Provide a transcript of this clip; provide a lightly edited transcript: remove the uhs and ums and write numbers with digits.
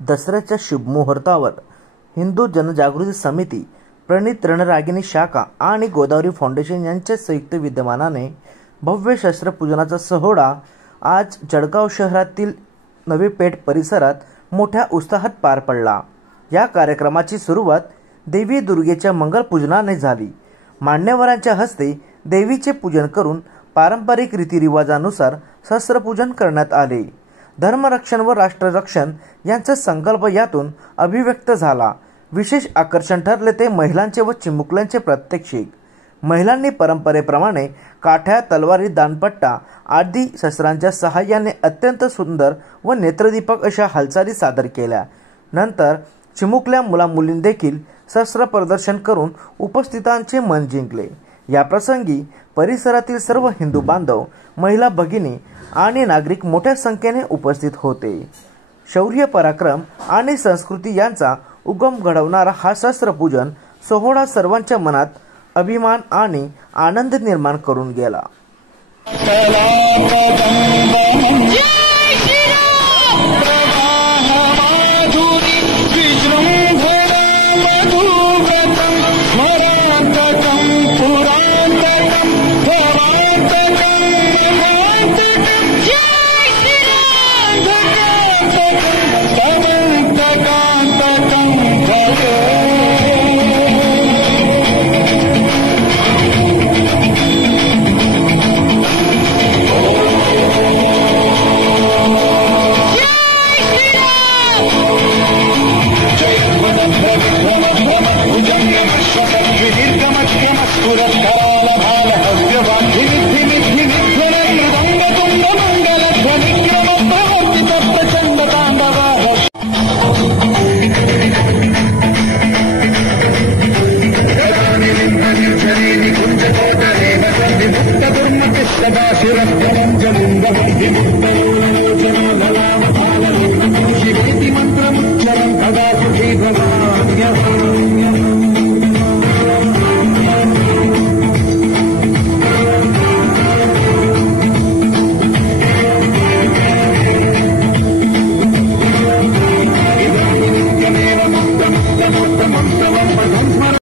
दसऱ्याच्या शुभमुहूर्तावर हिंदू जनजागृती समिती, प्रणित रणरागिणी शाखा आणि गोदावरी फाउंडेशन यांच्या संयुक्त विद्यमानाने भव्य शस्त्रपूजनाचा सोहळा आज जळगाव शहरातील नवी पेठ परिसरात मोठ्या उत्साहात पार पडला। या कार्यक्रमाची सुरुवात देवी दुर्गेच्या मंगलपूजनाने झाली। मान्यवरांच्या हस्ते देवीचे पूजन करून पारंपरिक रीतिरिवाजानुसार शस्त्रपूजन करण्यात आले। धर्मरक्षण व राष्ट्ररक्षण यांचा संकल्प यातून अभिव्यक्त झाला। विशेष आकर्षण ठरले ते महिलांचे व चिमुकल्यांचे प्रात्यक्षिक। महिलांनी परंपरेप्रमाणे काठ्या, तलवारी, दांडपट्टा आदी शस्त्रांच्या सहाय्याने अत्यंत सुंदर व नेत्रदीपक अशा हालचाली सादर केल्या। नंतर चिमुकल्या मुलामुलींनी देखील शस्त्र प्रदर्शन करून उपस्थितांचे मन जिंकले। या प्रसंगी परिसरातील सर्व हिंदू बांधव, महिला भगिनी आणि नागरिक मोठ्या संख्येने उपस्थित होते। शौर्य, पराक्रम आणि संस्कृती यांचा उगम घडवणारा हा शस्त्रपूजन सोहळा सर्वांच्या मनात अभिमान आणि आनंद निर्माण करून गेला। सदा शिव